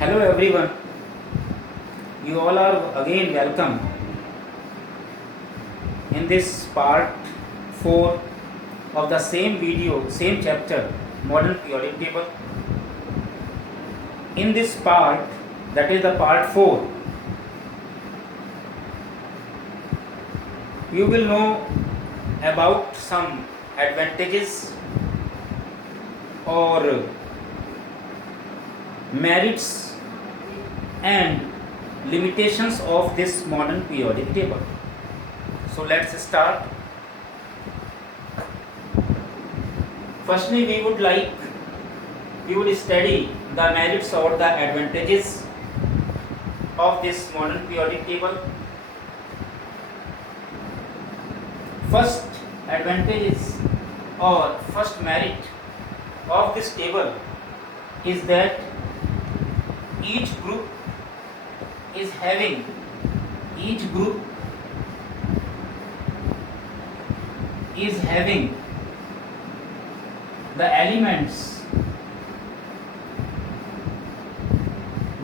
Hello everyone, you all are again welcome in this part 4 of the same video, same chapter, modern periodic table. In this part, that is the part 4, you will know about some advantages or merits and limitations of this modern periodic table. So let's start. Firstly, we would study the merits or the advantages of this modern periodic table. First advantage is, or first merit of this table is that each group is having the elements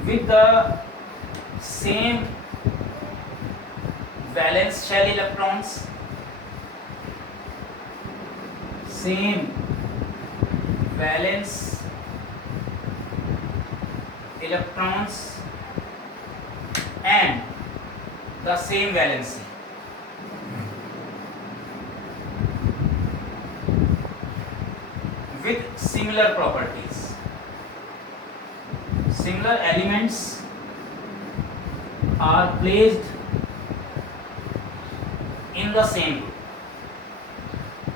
with the same valence shell electrons, and the same valency. With similar properties. Similar elements are placed in the same group,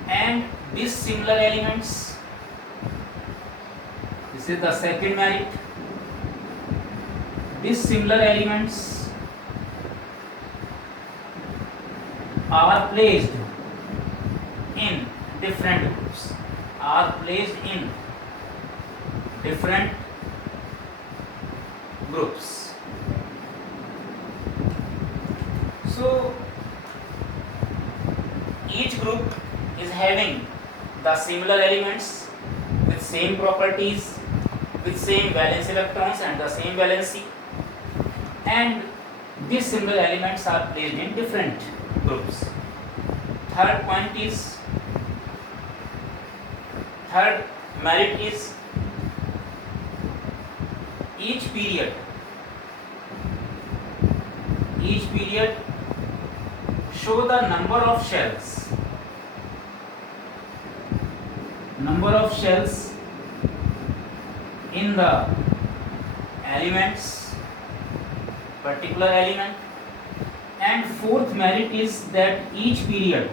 and these similar elements, this is the second merit, these similar elements are placed in different groups, So each group is having the similar elements with same properties, with same valence electrons and the same valency, and these similar elements are placed in different groups. Third merit is each period show the number of shells in the elements, particular element. And fourth merit is that each period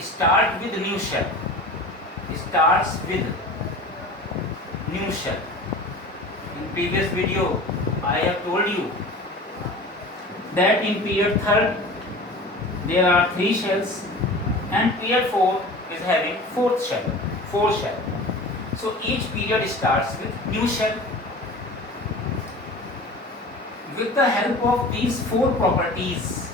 starts with new shell. In previous video, I have told you that in period 3rd there are 3 shells, and period 4 is having 4 shells. So each period starts with new shell. With the help of these 4 properties,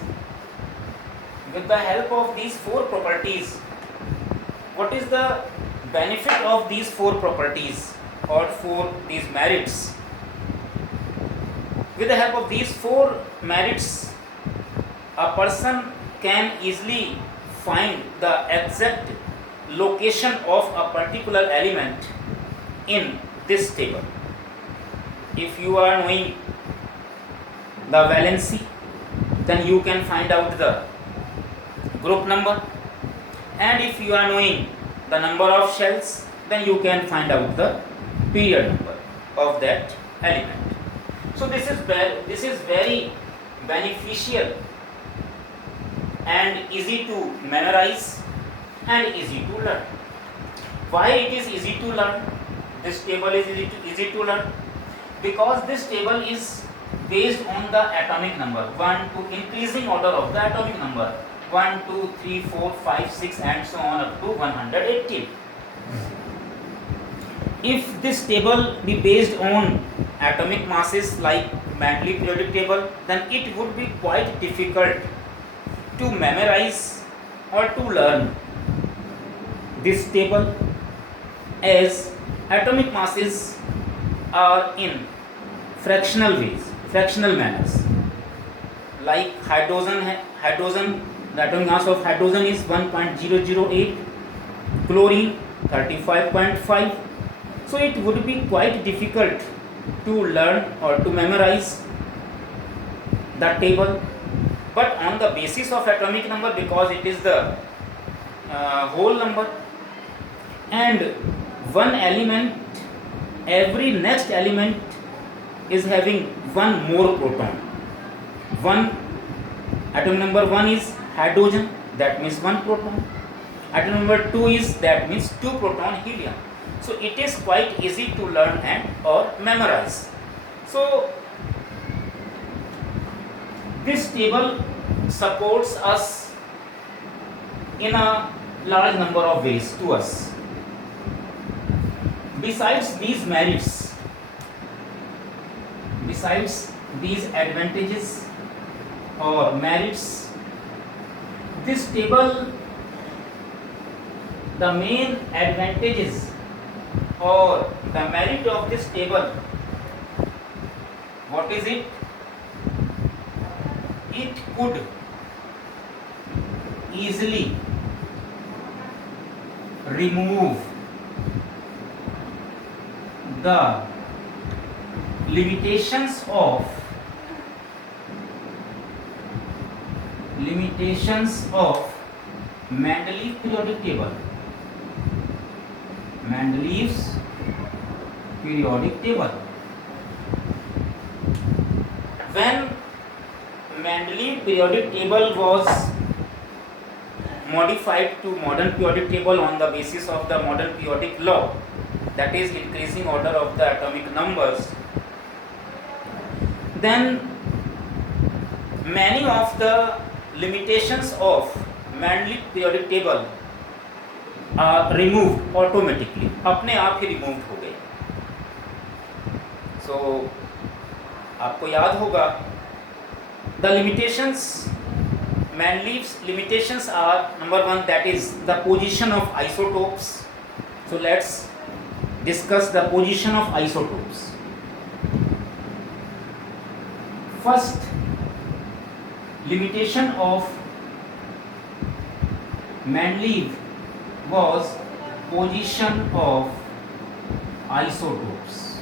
what is the benefit of these 4 properties or for these merits? With the help of these 4 merits, a person can easily find the exact location of a particular element in this table. If you are knowing the valency, then you can find out the group number, and if you are knowing the number of shells, then you can find out the period number of that element. So this is very beneficial and easy to memorize and easy to learn. Why it is easy to learn? This table is easy to learn because this table is based on the atomic number, 1 to increasing order of the atomic number, 1, 2, 3, 4, 5, 6 and so on up to 118. If this table be based on atomic masses like Mendeleev periodic table, then it would be quite difficult to memorize or to learn this table, as atomic masses are in fractional ways, fractional manners. Like hydrogen, the atomic mass of hydrogen is 1.008, chlorine 35.5. So it would be quite difficult to learn or to memorize the table, but on the basis of atomic number, because it is the whole number, and one element, every next element is having one more proton. One atom number 1 is hydrogen, that means 1 proton. Atom number 2 is, that means 2 proton helium. So it is quite easy to learn and or memorize. So this table supports us in a large number of ways to us. Besides these merits, besides these advantages or merits, this table, the main advantages or the merit of this table, what is it? It could easily remove the limitations of Mendeleev periodic table. Mendeleev's periodic table. When Mendeleev periodic table was modified to modern periodic table on the basis of the modern periodic law, that is increasing order of the atomic numbers, then many of the limitations of Mendeleev periodic table are removed automatically, अपने आप ही removed हो गए. So आपको याद होगा, the limitations, Mendeleev's limitations are, number 1, that is the position of isotopes. So let's discuss the position of isotopes. First limitation of Mendeleev was position of isotopes.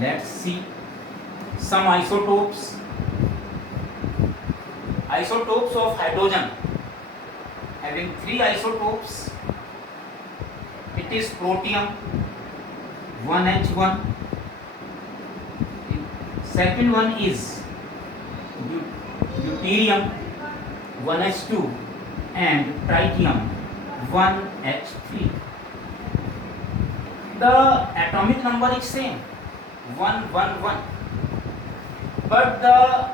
Let's see some isotopes. Isotopes of hydrogen, having 3 isotopes. It is protium 1H1. Second one is deuterium 1H2 and tritium 1H3. The atomic number is same, 111, but the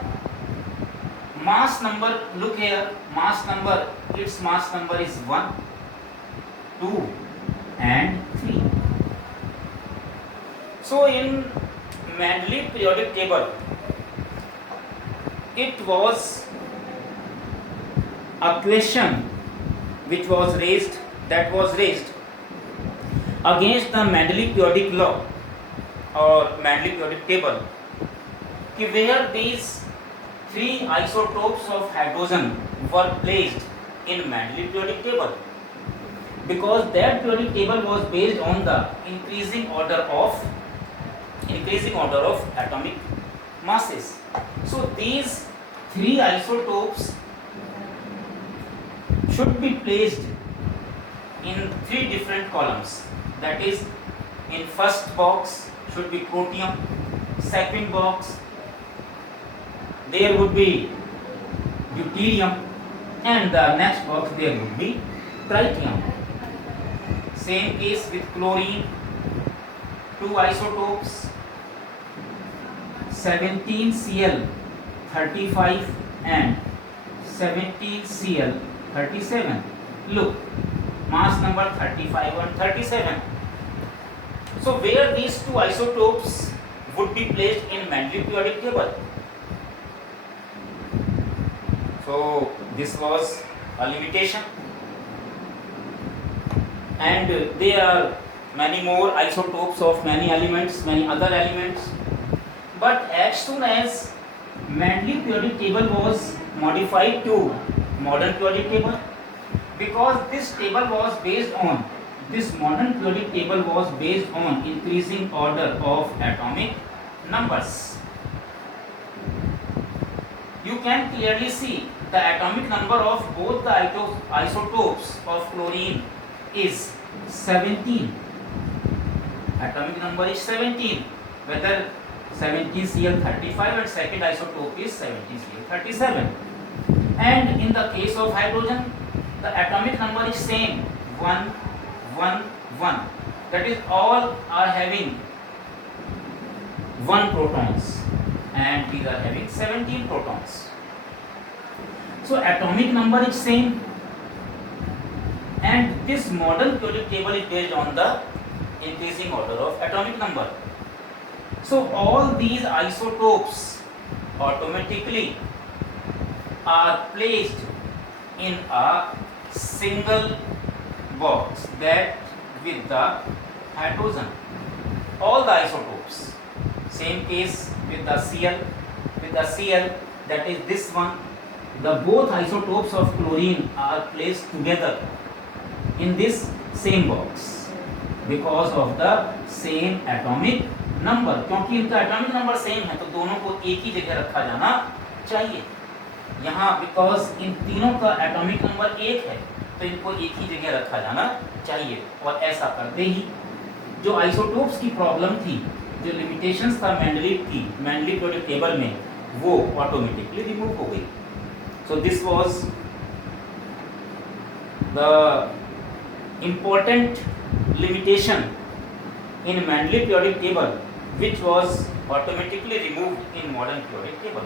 mass number, look here, mass number, its mass number is 1, 2 and 3. So in Mendeleev periodic table, it was a question which was raised, against the Mendeleev periodic law or Mendeleev periodic table, where these 3 isotopes of hydrogen were placed in Mendeleev periodic table, because that periodic table was based on the increasing order of atomic masses. So these 3 isotopes should be placed in 3 different columns. That is, in first box should be protium, second box there would be deuterium, and the next box there would be tritium. Same case with chlorine, 2 isotopes, 17Cl35 and 17Cl37. Look, mass number 35 and 37. So where these 2 isotopes would be placed in Mendeleev periodic table? So this was a limitation. and there are many more isotopes of many elements, many other elements. But as soon as Mendeleev periodic table was modified to modern periodic table, because this table was based on, this modern periodic table was based on increasing order of atomic numbers. You can clearly see the atomic number of both the isotopes of chlorine is 17. Atomic number is 17, whether 17Cl35 and second isotope is 17Cl37. And in the case of hydrogen, the atomic number is same, 1, 1, 1. That is, all are having 1 protons and these are having 17 protons. So atomic number is same, and this modern periodic table is based on the increasing order of atomic number. So all these isotopes automatically are placed in a single box, that with the hydrogen. All the isotopes. Same case with the Cl. With the Cl, that is this one. The both isotopes of chlorine are placed together in this same box because of the same atomic number. क्योंकि इनका atomic number same है तो दोनों को एक ही जगह रखा जाना चाहिए. यहाँ बिकॉज इन तीनों का एटॉमिक नंबर एक है तो इनको एक ही जगह रखा जाना चाहिए. और ऐसा करते ही जो आइसोटोप्स की प्रॉब्लम थी, जो लिमिटेशंस था मेंडलीव की, मेंडलीव periodic टेबल में, वो ऑटोमेटिकली रिमूव हो गई. So this was the important limitation in Mendeleev periodic table, which was automatically removed in modern periodic table.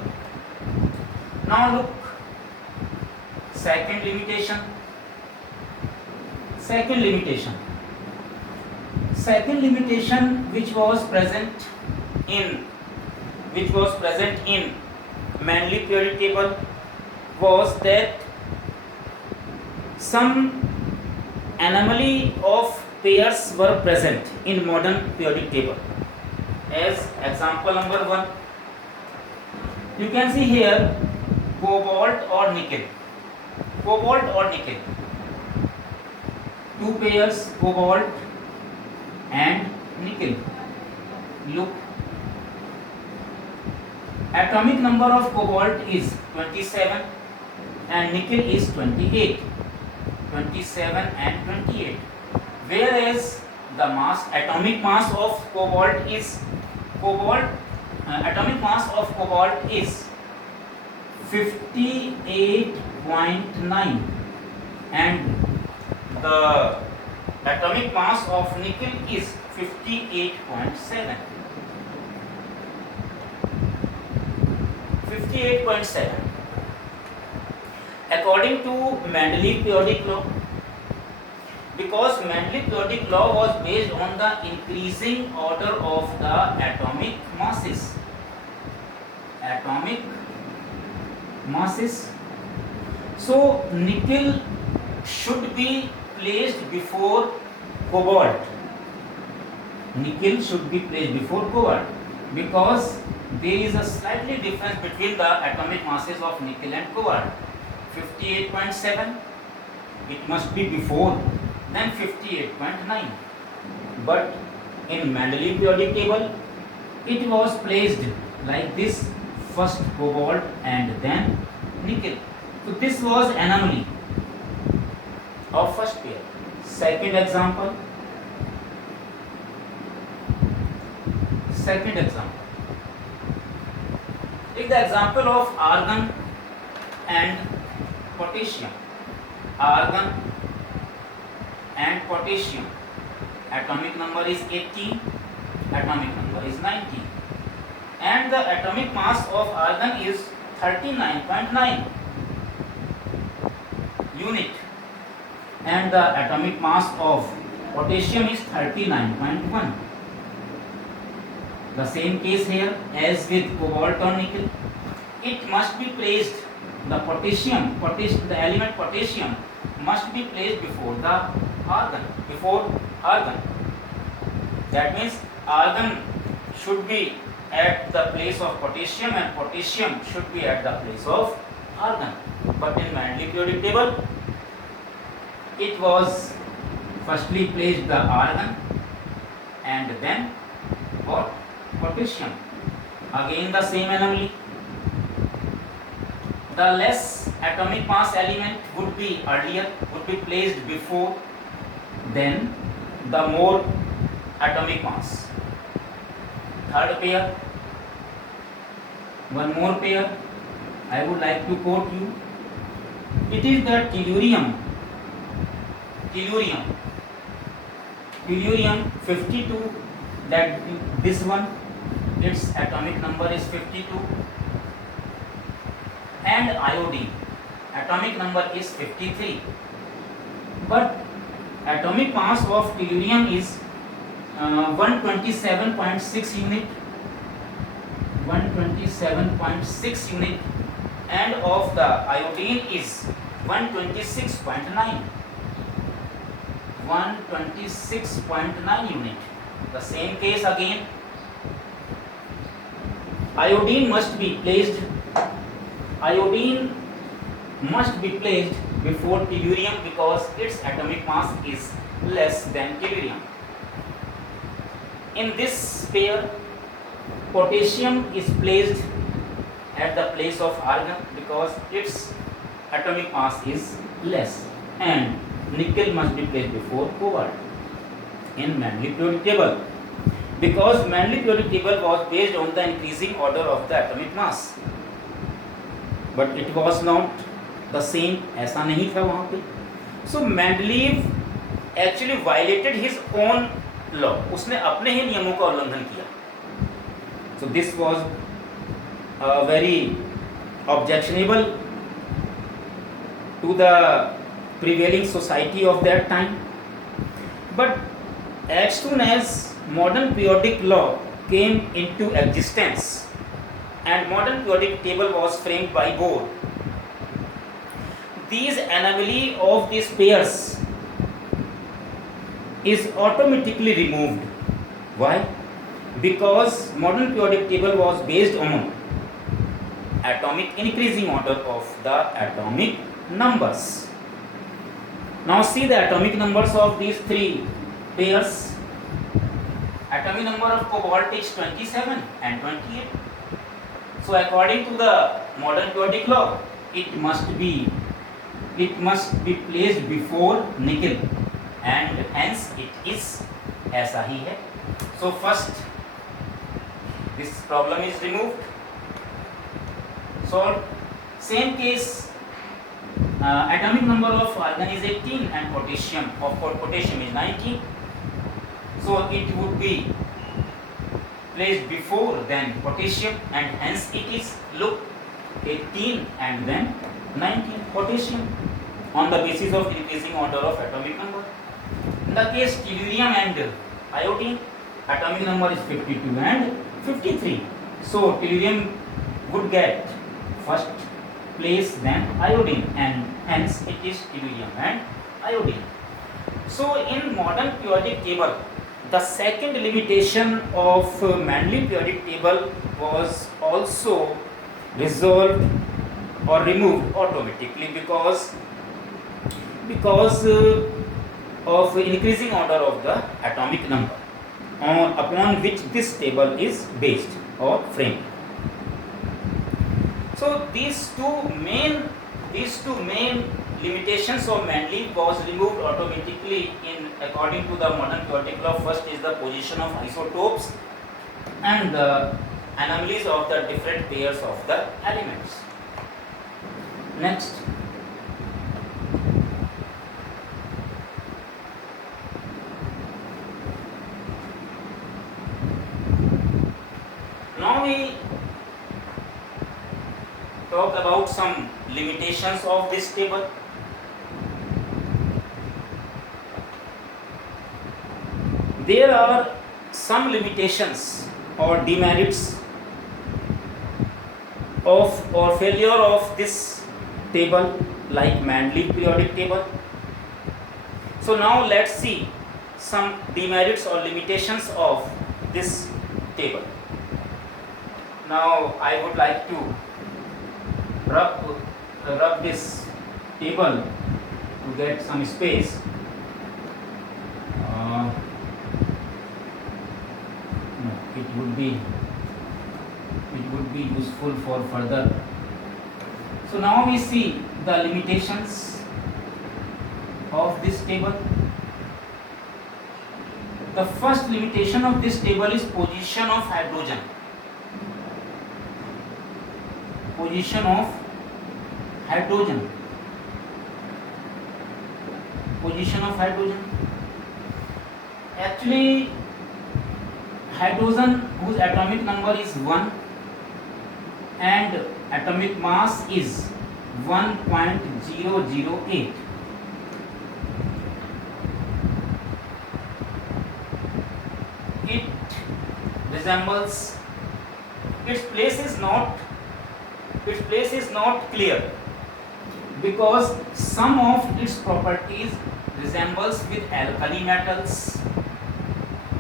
Now look, second limitation. Second limitation which was present in Mendeleev periodic table was that some anomaly of pairs were present in modern periodic table. As example number 1, you can see here cobalt or nickel. Two pairs, cobalt and nickel. Look, atomic number of cobalt is 27 and nickel is 28. 27 and 28. Whereas the atomic mass of cobalt is 58.9 and the atomic mass of nickel is 58.7. 58.7. According to Mendeleev periodic law, because Mendeleev periodic law was based on the increasing order of the atomic masses, so nickel should be placed before cobalt. Because there is a slightly difference between the atomic masses of nickel and cobalt. 58.7, it must be before, then 58.9. But in Mendeleev periodic table, it was placed like this: first cobalt and then nickel. So this was anomaly of first pair. Second example. Take the example of argon and potassium. Atomic number is 18, atomic number is 19, and the atomic mass of argon is 39.9 unit, and the atomic mass of potassium is 39.1. The same case here as with cobalt or nickel. It must be placed, the element potassium must be placed before the argon, before argon. That means argon should be at the place of potassium and potassium should be at the place of argon. But in Mandeley periodic table, it was firstly placed the argon and then what? Potassium. Again the same anomaly. The less atomic mass element would be earlier, would be placed before, then the more atomic mass. Third pair, one more pair I would like to quote you. It is the tellurium 52, that this one, its atomic number is 52, and iodine atomic number is 53, but atomic mass of tellurium is 127.6 unit, 127.6 unit, and of the iodine is 126.9, 126.9 unit. The same case again. Iodine must be placed before tellurium because its atomic mass is less than tellurium. In this pair, potassium is placed at the place of argon because its atomic mass is less, and nickel must be placed before cobalt in Mandeley periodic table, because Mandeley periodic table was based on the increasing order of the atomic mass, but it was not the same, ऐसा नहीं था वहाँ पे. So Mendeleev actually violated his own law, उसने अपने ही नियमों का उल्लंघन किया. So this was very objectionable to the prevailing society of that time. But as soon as modern periodic law came into existence and modern periodic table was framed by Bohr, these anomaly of these pairs is automatically removed. Why? Because modern periodic table was based on atomic increasing order of the atomic numbers. Now see the atomic numbers of these three pairs. Atomic number of cobalt is 27 and 28. So according to the modern periodic law, it must be placed before nickel, and hence it is ऐसा ही है. So first this problem is removed. So same case, atomic number of argon is 18 and potassium is 19. So it would be placed before then potassium, and hence it is, look, 18 and then 19 potassium on the basis of increasing order of atomic number. In the case tellurium and iodine, atomic number is 52 and 53. So tellurium would get first place than iodine, and hence it is tellurium and iodine. So in modern periodic table, the second limitation of Mandeley periodic table was also resolved or removed automatically because of increasing order of the atomic number upon which this table is based or framed. So these two main limitations of Mandeley was removed automatically in according to the modern periodic law. First is the position of isotopes and the anomalies of the different pairs of the elements. Next, now we talk about some limitations of this table. There are some limitations or demerits of or failure of this table like Mandeley periodic table. So now let's see some demerits or limitations of this table. Now I would like to rub this table to get some space. No, it would be useful for further. So now we see the limitations of this table. The first limitation of this table is position of hydrogen. Position of hydrogen. Position of hydrogen. Actually, hydrogen whose atomic number is 1 and atomic mass is 1.008. It resembles, its place is not clear because some of its properties resembles with alkali metals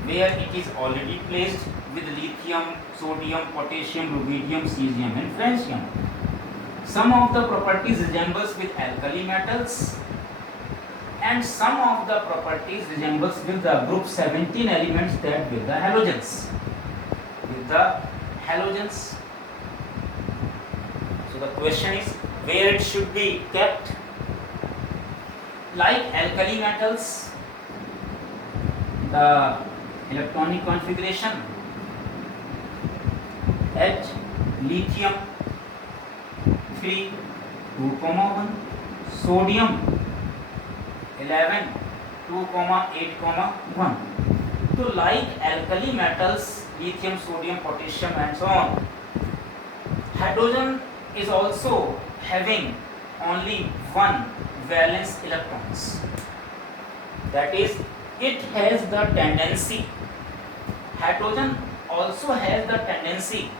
where it is already placed with lithium, sodium, potassium, rubidium, cesium and francium. Some of the properties resembles with alkali metals and some of the properties resembles with the group 17 elements, that with the halogens. So the question is where it should be kept. Like alkali metals, the electronic configuration H, lithium 3, 2,1, sodium 11, 2,8,1. So like alkali metals, lithium, sodium, potassium and so on, hydrogen is also having only one valence electrons. That is, it has the tendency, hydrogen also has the tendency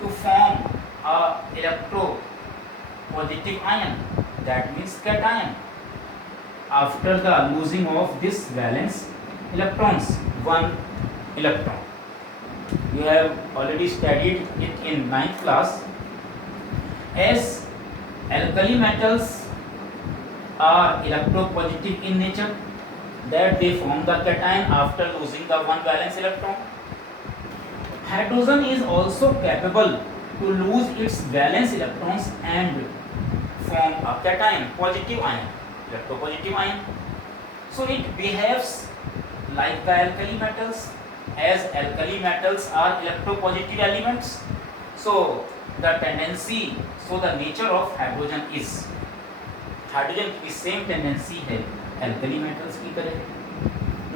to form a electropositive ion, that means cation, after the losing of this valence electrons, one electron. You have already studied it in 9th class. As alkali metals are electropositive in nature, that they form the cation after losing the one valence electron. Hydrogen is also capable to lose its valence electrons and form a cation, positive ion, electropositive ion. So it behaves like the alkali metals, as alkali metals are electropositive elements. So the tendency, so the nature of hydrogen is, hydrogen की same tendency है alkali metals की तरह.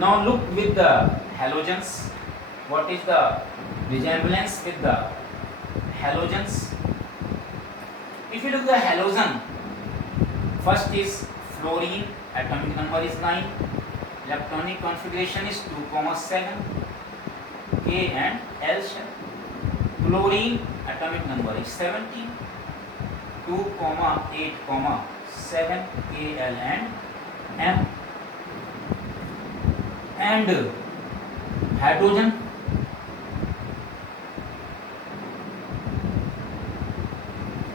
Now look with the halogens. What is the resemblance with the halogens? If you look at the halogen, first is fluorine, atomic number is 9, electronic configuration is 2,7, K and L shell. Chlorine, atomic number is 17, 2,8,7, K, L and M. And hydrogen,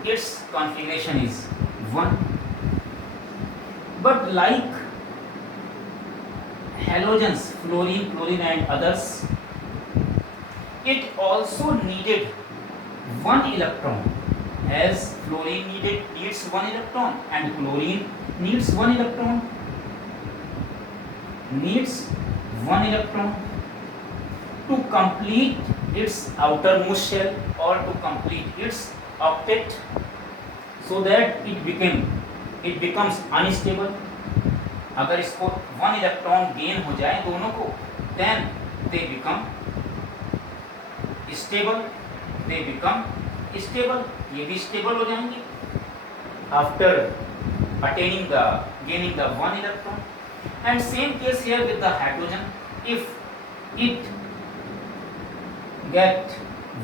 its configuration is 1. But like halogens, fluorine, chlorine and others, it also needed 1 electron, as fluorine needs 1 electron and chlorine needs 1 electron, to complete its outermost shell or to complete its octet, so that it becomes unstable. अगर इसको 1 electron gain हो जाए दोनों को, then they become stable, ये भी stable हो जाएंगे after gaining the 1 electron. And same case here with the hydrogen. If it get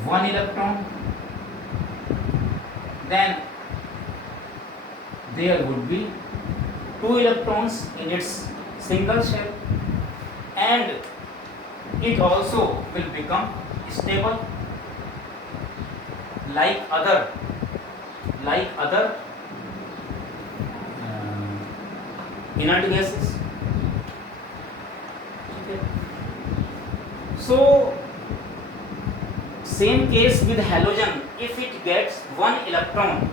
1 electron, then there would be 2 electrons in its single shell, and it also will become stable like other inert gases. Okay. So same case with halogen. If it gets one electron,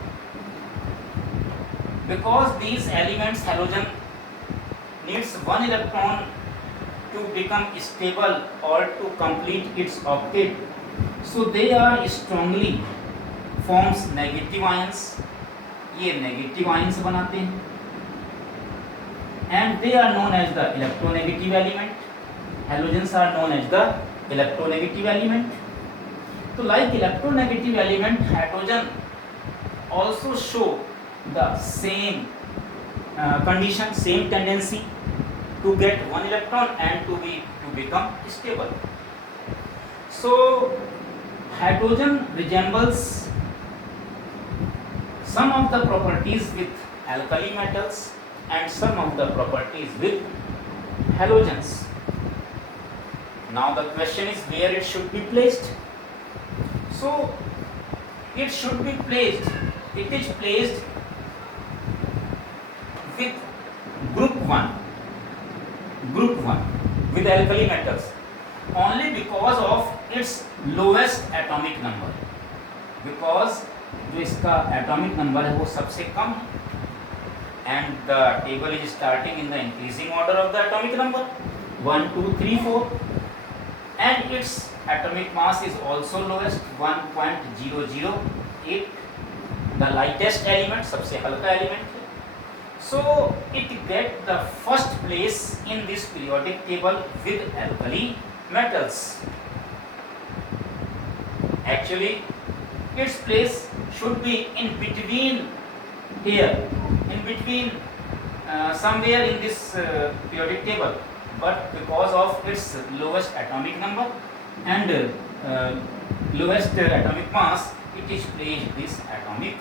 because these elements halogen needs one electron to become stable or to complete its octet, so they are strongly forms negative ions, ये negative ions बनाते हैं, and they are known as the electronegative element. Halogens are known as the electronegative element. तो like electronegative element, hydrogen also show the same condition, same tendency to get one electron and to become stable. So hydrogen resembles some of the properties with alkali metals and some of the properties with halogens. Now the question is where it should be placed. So it should be placed, it is placed with group 1 with alkali metals only because of its lowest atomic number, because जो इसका atomic number है वो सबसे कम है, and the table is starting in the increasing order of the atomic number 1 2 3 4, and its atomic mass is also lowest 1.008, the lightest element, सबसे हल्का element है. So it get the first place in this periodic table with alkali metals. Actually its place should be in between here, in between somewhere in this periodic table, but because of its lowest atomic number and lowest atomic mass, it is placed this atomic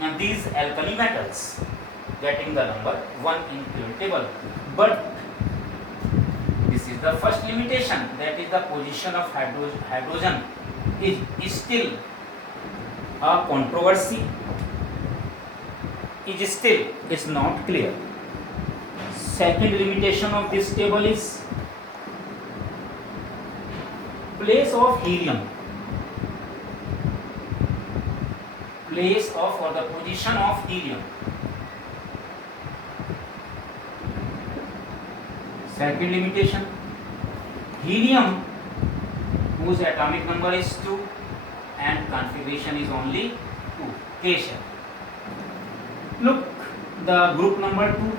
and these alkali metals getting the number 1 in periodic table. But this is the first limitation, that is the position of hydrogen is still a controversy, is not clear. Second limitation of this table is place of helium, place of or the position of helium. Second limitation, helium whose atomic number is 2 and configuration is only 2, K shell. Look, the group number 2,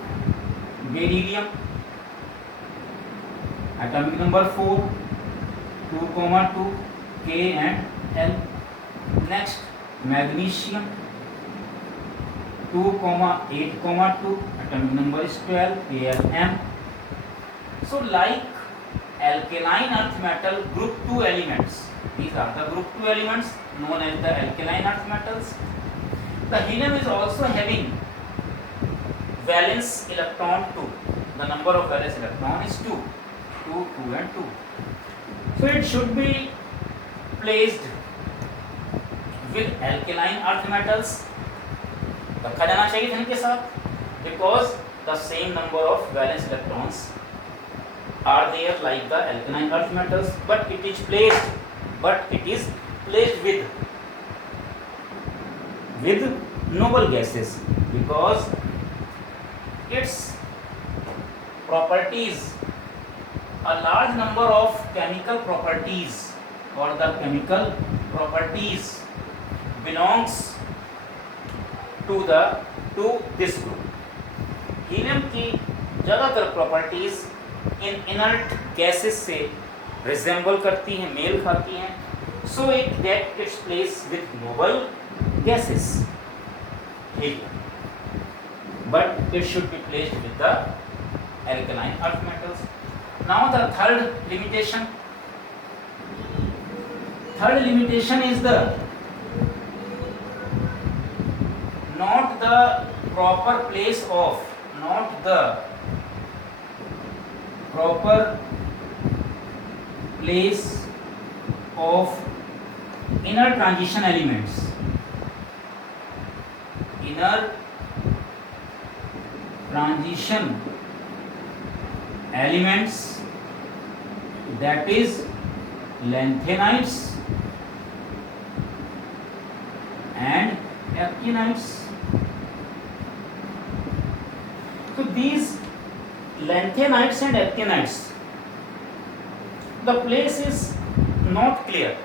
beryllium, atomic number 4, 2,2, K and L. Next, magnesium, 2,8,2, atomic number is 12, Al, M. So like alkaline earth metal group 2 elements, these are the group 2 elements known as the alkaline earth metals. The helium is also having valence electron 2. The number of valence electron is 2, 2, 2 and 2. So it should be placed with alkaline earth metals. रखा जाना चाहिए था इनके साथ, because the same number of valence electrons are there like the alkaline earth metals, but it is placed with noble gases, because its properties, a large number of chemical properties or the chemical properties belongs to this group. Helium की ज़्यादातर properties इन inert gases से resemble करती हैं, mail खाती हैं. So it get its place with noble gases helium, but it should be placed with the alkaline earth metals. Now the third limitation is the not the proper place of, not the proper place of inner transition elements. Inner transition elements, that is lanthanides and actinides. So these lanthanides and actinides, the place is not clear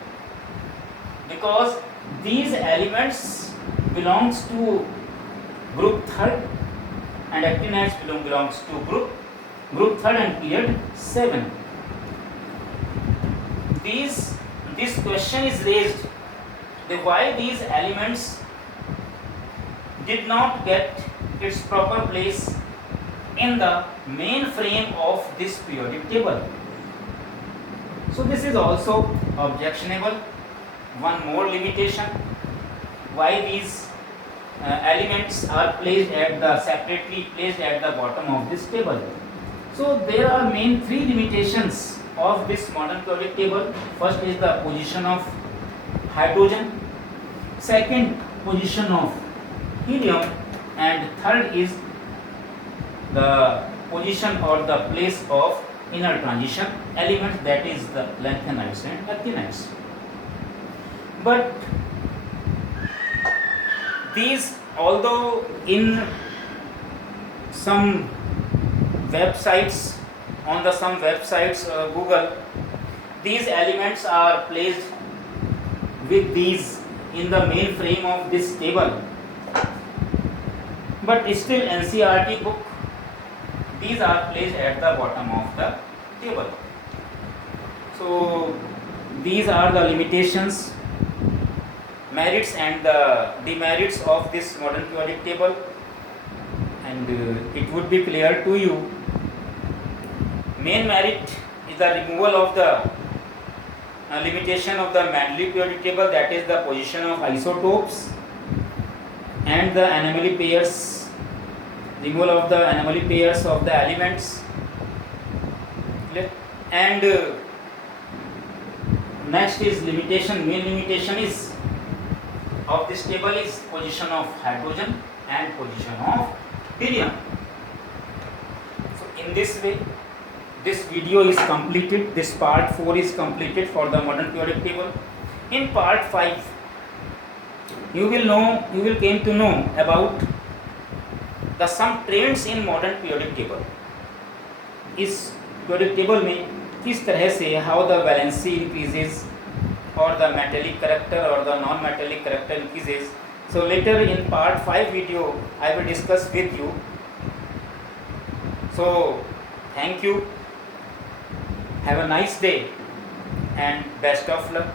because these elements belongs to group third and actinides belongs to group third and period 7. This question is raised that why these elements did not get its proper place in the main frame of this periodic table. So this is also objectionable. One more limitation, why these elements are separately placed at the bottom of this table. So there are main three limitations of this modern periodic table. First is the position of hydrogen, second position of helium, and third is the position or the place of inner transition element, that is the lanthanides and actinides. But these, although in some websites, Google, these elements are placed with these in the main frame of this table, but still NCERT book, these are placed at the bottom of the table. So these are the limitations, merits and the demerits of this modern periodic table, and it would be clear to you. Main merit is the removal of the limitation of the Mendeleev periodic table, that is the position of isotopes and the anomaly pairs, removal of the anomaly pairs of the elements, and next is limitation, main limitation is of this table is position of hydrogen and position of helium. So in this way this video is completed, this part 4 is completed for the modern periodic table. In part 5 you will came to know about the some trends in modern periodic table. इस periodic table में किस तरह से how the valency increases or the metallic character or the non-metallic character increases. So later in part 5 video I will discuss with you. So thank you, have a nice day and best of luck.